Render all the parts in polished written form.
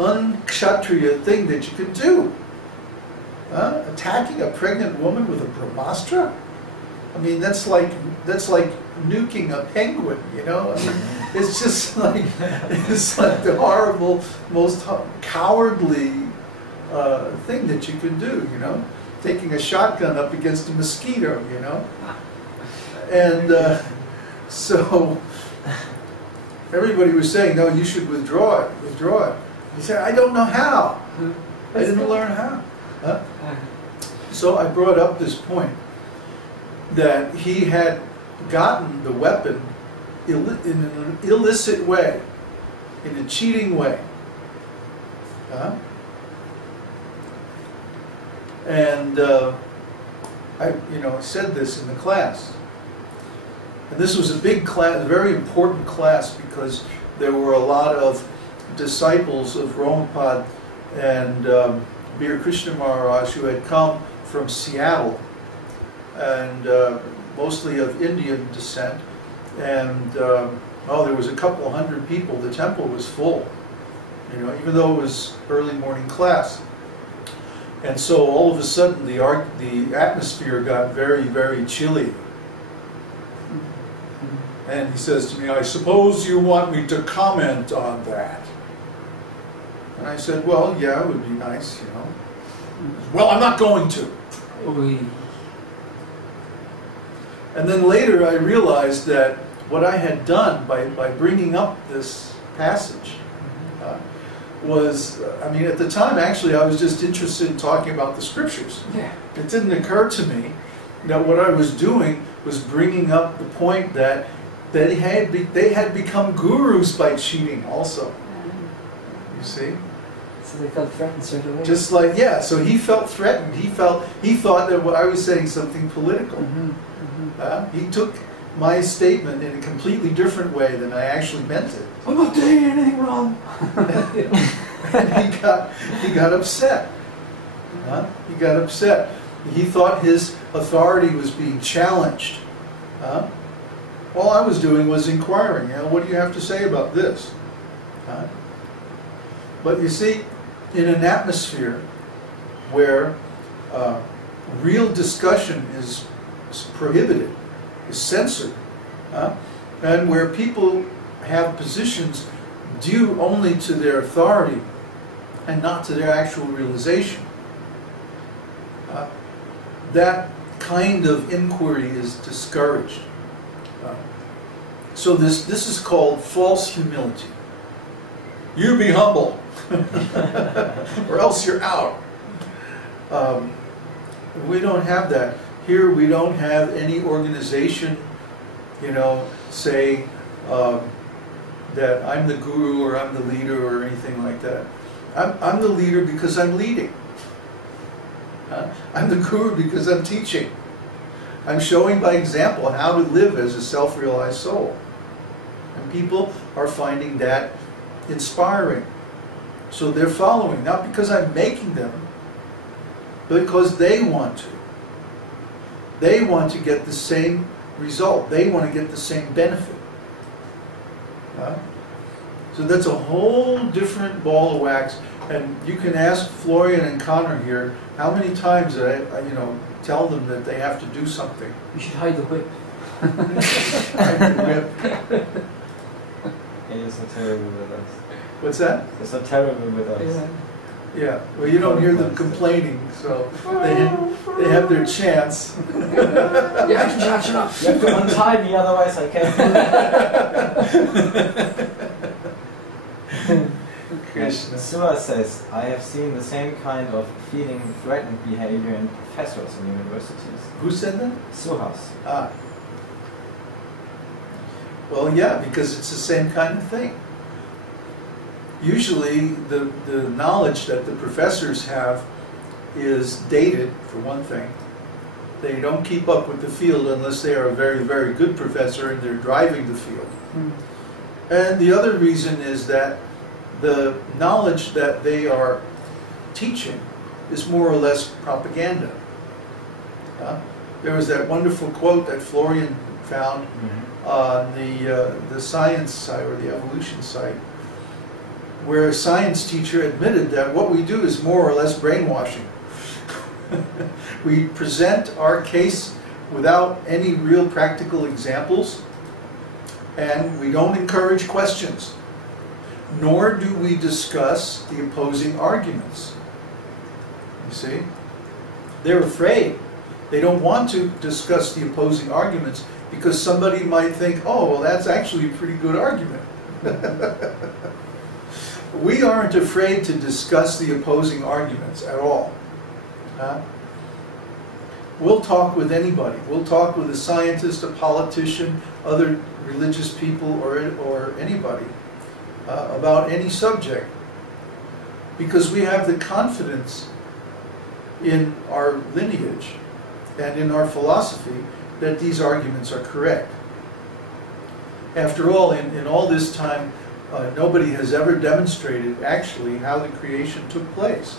unkshatriya thing that you could do. Attacking a pregnant woman with a brahmastra? I mean, that's like nuking a penguin, you know? I mean, it's just like, it's like the horrible, most cowardly thing that you can do, you know? Taking a shotgun up against a mosquito, you know? And so everybody was saying, no, you should withdraw it, withdraw it. He said, I don't know how. I didn't learn how. Huh? So I brought up this point that he had gotten the weapon in an illicit way, in a cheating way. And I said this in the class. And this was a big class, a very important class, because there were a lot of disciples of Ramapada and Bir Krishna Maharaj who had come from Seattle, and mostly of Indian descent. And there was a couple hundred people. The temple was full, you know, even though it was early morning class. And so all of a sudden the atmosphere got very, very chilly. And he says to me, I suppose you want me to comment on that. And I said, well, yeah, it would be nice, you know. Well, I'm not going to. And then later I realized that what I had done by bringing up this passage was, I mean, at the time actually I was just interested in talking about the scriptures. Yeah. It didn't occur to me that what I was doing was bringing up the point that they had become gurus by cheating also. You see? So they felt threatened straight away. Just like, yeah, so he felt threatened. He thought that I was saying something political. He took my statement in a completely different way than I actually meant it. I'm not doing anything wrong. And he got upset. He got upset. He thought his authority was being challenged. All I was doing was inquiring, you know, what do you have to say about this? But you see, in an atmosphere where real discussion is prohibited, is censored, and where people have positions due only to their authority and not to their actual realization, that kind of inquiry is discouraged. So this is called false humility. You be humble, or else you're out. We don't have that. Here we don't have any organization, you know, say that I'm the guru or I'm the leader or anything like that. I'm the leader because I'm leading. I'm the guru because I'm teaching. I'm showing by example how to live as a self-realized soul. And people are finding that inspiring. So they're following, not because I'm making them, but because they want to. They want to get the same result. They want to get the same benefit. So that's a whole different ball of wax. And you can ask Florian and Connor here, how many times did I tell them that they have to do something? You should hide the whip. Hide the whip. You're so terrible with us. What's that? You're so terrible with us. Yeah, well, you don't hear them complaining, so they have their chance. You have to charge it up. You have to untie me, otherwise I can't. Krishna. Sua says, I have seen the same kind of feeling threatened behavior in professors in universities. Who said that? Suhas. Ah. Well, yeah, because it's the same kind of thing. Usually the knowledge that the professors have is dated, for one thing. They don't keep up with the field unless they are a very, very good professor and they're driving the field. And the other reason is that the knowledge that they are teaching is more or less propaganda. There was that wonderful quote that Florian found on the science site or the evolution site, where a science teacher admitted that what we do is more or less brainwashing. We present our case without any real practical examples, and we don't encourage questions, nor do we discuss the opposing arguments. You see? They're afraid. They don't want to discuss the opposing arguments because somebody might think, oh, well, that's actually a pretty good argument. We aren't afraid to discuss the opposing arguments at all. We'll talk with anybody. We'll talk with a scientist, a politician, other religious people, or anybody about any subject, because we have the confidence in our lineage and in our philosophy that these arguments are correct. After all, in all this time, nobody has ever demonstrated actually how the creation took place.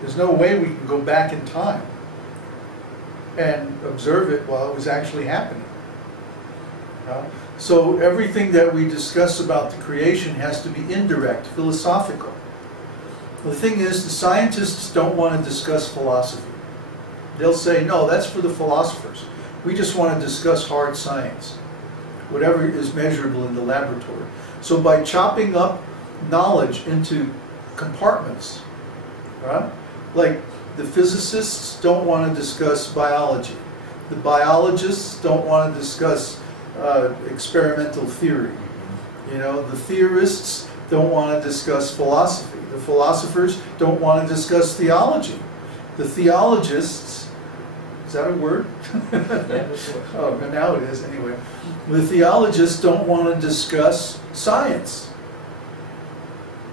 There's no way we can go back in time and observe it while it was actually happening. So everything that we discuss about the creation has to be indirect, philosophical. The thing is, the scientists don't want to discuss philosophy. They'll say, no, that's for the philosophers. We just want to discuss hard science, whatever is measurable in the laboratory. So by chopping up knowledge into compartments, right? Like the physicists don't want to discuss biology. The biologists don't want to discuss experimental theory. You know, the theorists don't want to discuss philosophy. The philosophers don't want to discuss theology. The theologists, is that a word? Yeah, that's a word. Oh, but now it is anyway. The theologists don't want to discuss science.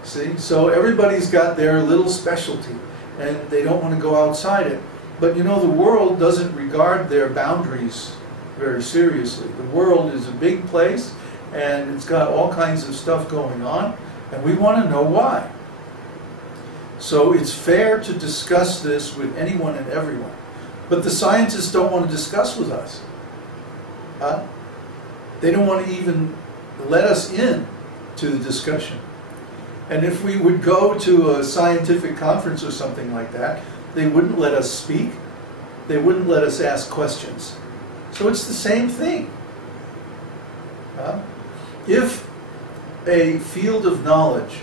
See? So everybody's got their little specialty, and they don't want to go outside it. But you know, the world doesn't regard their boundaries very seriously. The world is a big place, and it's got all kinds of stuff going on, and we want to know why. So it's fair to discuss this with anyone and everyone. But the scientists don't want to discuss with us. They don't want to even let us in to the discussion. And if we would go to a scientific conference or something like that, they wouldn't let us speak. They wouldn't let us ask questions. So it's the same thing. If a field of knowledge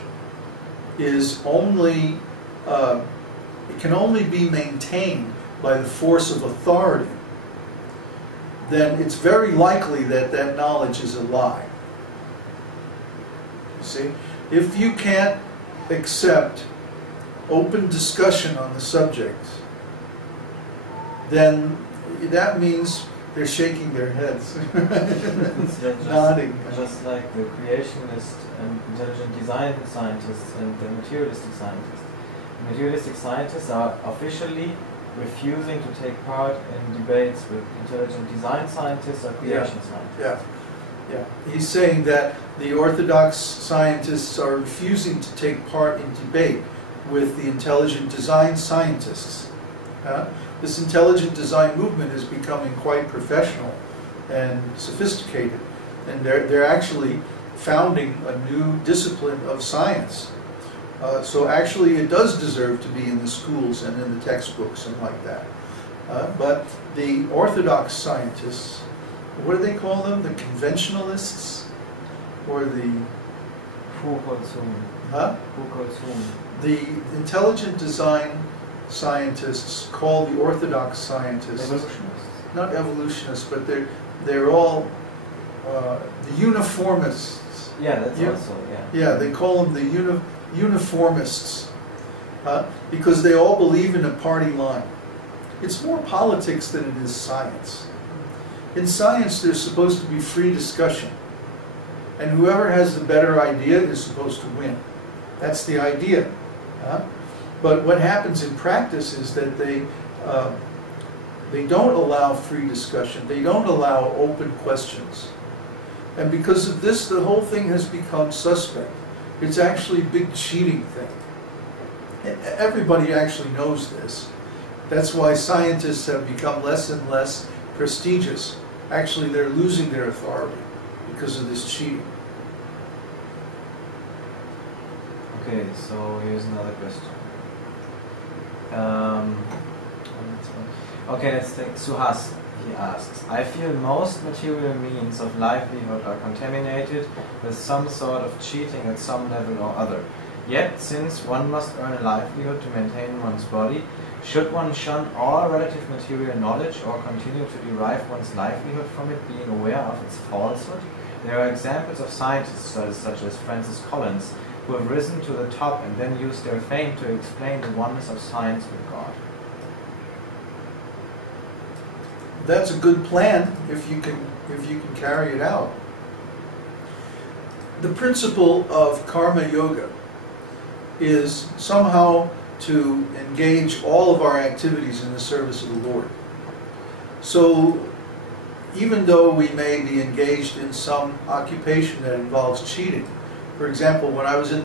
is only, it can only be maintained by the force of authority, then it's very likely that that knowledge is a lie. You see? If you can't accept open discussion on the subject, then that means they're shaking their heads, nodding. Just like the creationist and intelligent design scientists and the materialistic scientists. The materialistic scientists are officially refusing to take part in debates with intelligent design scientists or creation scientists. Yeah. He's saying that the orthodox scientists are refusing to take part in debate with the intelligent design scientists. This intelligent design movement is becoming quite professional and sophisticated, and they're actually founding a new discipline of science. So actually it does deserve to be in the schools and in the textbooks and like that. But the orthodox scientists, what do they call them? The conventionalists? Or the... Who calls whom? Huh? Who calls whom? The intelligent design scientists call the orthodox scientists... Evolutionists. Not evolutionists, but they're all the uniformists. Yeah, that's also, yeah. Yeah, they call them the uniformists, because they all believe in a party line. It's more politics than it is science. In science, there's supposed to be free discussion, and whoever has the better idea is supposed to win. That's the idea. But what happens in practice is that they don't allow free discussion. They don't allow open questions. And because of this, the whole thing has become suspect. It's actually a big cheating thing. Everybody actually knows this. That's why scientists have become less and less prestigious. Actually, they're losing their authority because of this cheating. Okay, so here's another question. Okay, let's take Suhas. He asks, I feel most material means of livelihood are contaminated with some sort of cheating at some level or other. Yet, since one must earn a livelihood to maintain one's body, should one shun all relative material knowledge or continue to derive one's livelihood from it, being aware of its falsehood? There are examples of scientists such as Francis Collins, who have risen to the top and then used their fame to explain the oneness of science with God. That's a good plan if you can carry it out. The principle of karma yoga is somehow to engage all of our activities in the service of the Lord. So even though we may be engaged in some occupation that involves cheating, for example, when I was in